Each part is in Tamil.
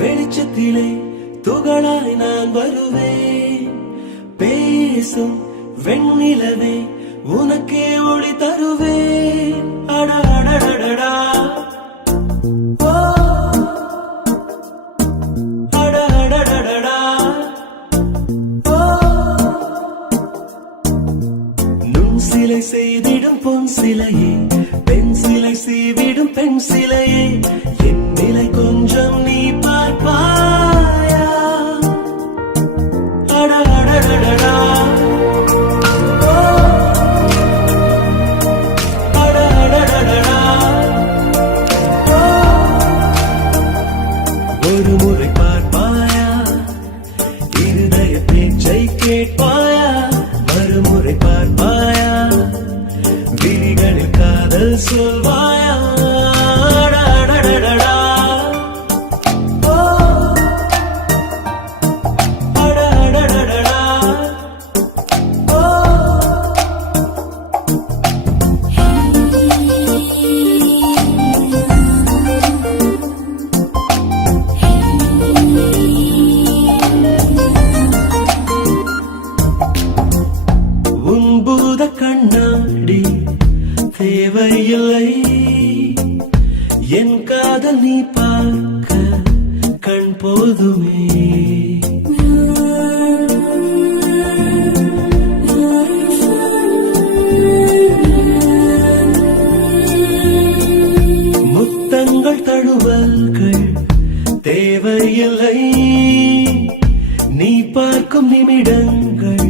வெளிச்சத்திலே துகளாய் நான் வருவேன். பேசும் வெண்ணிலவே உனக்கே ஒளி தருவேன். அடடடடடா அடடடடடா நுண் சிலை செய்திடும் பொன் சிலையே, பெண் சிலை செய்திடும் பெண் சிலையே, என் நிலை கொஞ்சம் நீ பார்ப்பாயா? அடடடடடா அடடடடடா ஒரு முறை பார்ப்பாயா? இருதய பேச்சை கேட்பாயா? மறுமுறை பார்ப்பாயா? விழிகளில் காதல் சொல்வாயா? அடடடடடா அடடடடடா உன் பூத கண்ணாடி தேவையில்லை, என் காதல் நீ பார்க்க கண் போதுமே. முத்தங்கள் தழுவல்கள் தேவையில்லை, நீ பார்க்கும் நிமிடங்கள்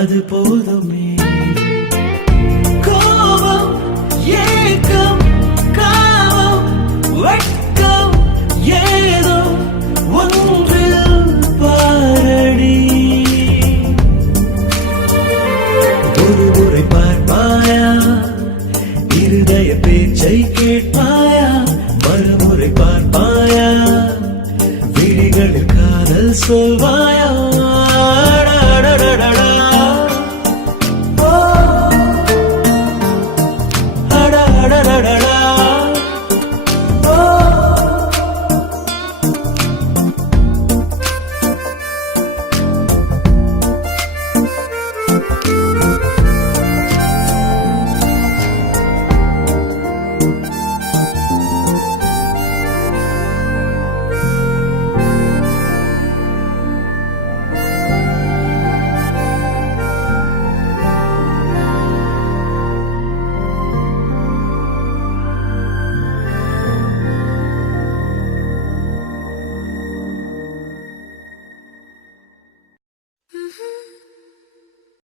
அது போதுமே. கோபம் ஏக்கம் காமம் வெட்கம் ஏதோ ஒன்றில் பாரடி. ஒரு முறை பார்ப்பாயா? இருதய பேச்சை கேட்பாயா? மறுமுறை பார்ப்பாயா? விழிகளில் காதல் சொல்வாயா?